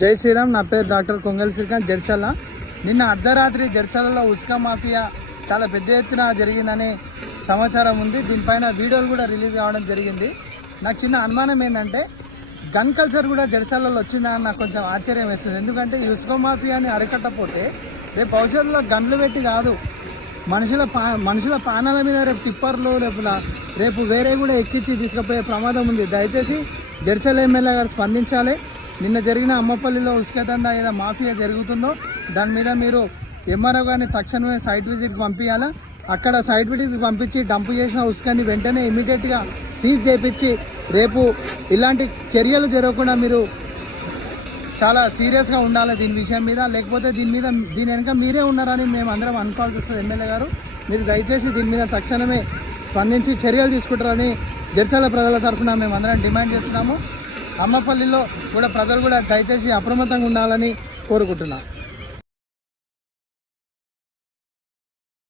జై శ్రీరామ్. నా పేరు డాక్టర్ కొంగల్ శ్రీకాంత్, జడ్చల్ల. నిన్న అర్ధరాత్రి జడ్చల్లలో ఉస్కా మాఫియా చాలా పెద్ద ఎత్తున జరిగిందని సమాచారం ఉంది. దీనిపైన వీడియోలు కూడా రిలీజ్ కావడం జరిగింది. నాకు చిన్న అనుమానం ఏంటంటే గన్ కల్చర్ కూడా జడ్చల్లలో వచ్చిందా అని నాకు కొంచెం ఆశ్చర్యం వేస్తుంది. ఎందుకంటే ఈ ఉస్కా మాఫియాని అరికట్టకపోతే రేపు భవిష్యత్తులో గన్లు పెట్టి కాదు, మనుషుల ప్రాణాల మీద రేపు టిప్పర్లు రేపు వేరే కూడా ఎక్కించి తీసుకుపోయే ప్రమాదం ఉంది. దయచేసి జడ్చల్ ఎమ్మెల్యే గారు స్పందించాలి. నిన్న జరిగిన అమ్మపల్లిలో ఉసుక దందా ఏదో మాఫియా జరుగుతుందో దాని మీద మీరు ఎంఆర్ఓ గారిని తక్షణమే సైట్ విజిట్కి పంపించాలా. అక్కడ సైట్ విజిట్కి పంపించి డంప్ చేసిన ఉసుకని వెంటనే ఇమీడియట్గా సీజ్ చేయించి రేపు ఇలాంటి చర్యలు జరగకుండా మీరు చాలా సీరియస్గా ఉండాలి దీని విషయం మీద. లేకపోతే దీని వెనుక మీరే ఉన్నారని మేము అందరం అనుకోవాల్సి వస్తుంది. ఎమ్మెల్యే గారు, మీరు దయచేసి దీని మీద తక్షణమే స్పందించి చర్యలు తీసుకుంటారని జడ్చల్ల ప్రజల తరఫున మేము అందరం డిమాండ్ చేస్తున్నాము. అమ్మపల్లిలో కూడా ప్రజలు కూడా దయచేసి అప్రమత్తంగా ఉండాలని కోరుకుంటున్నాం.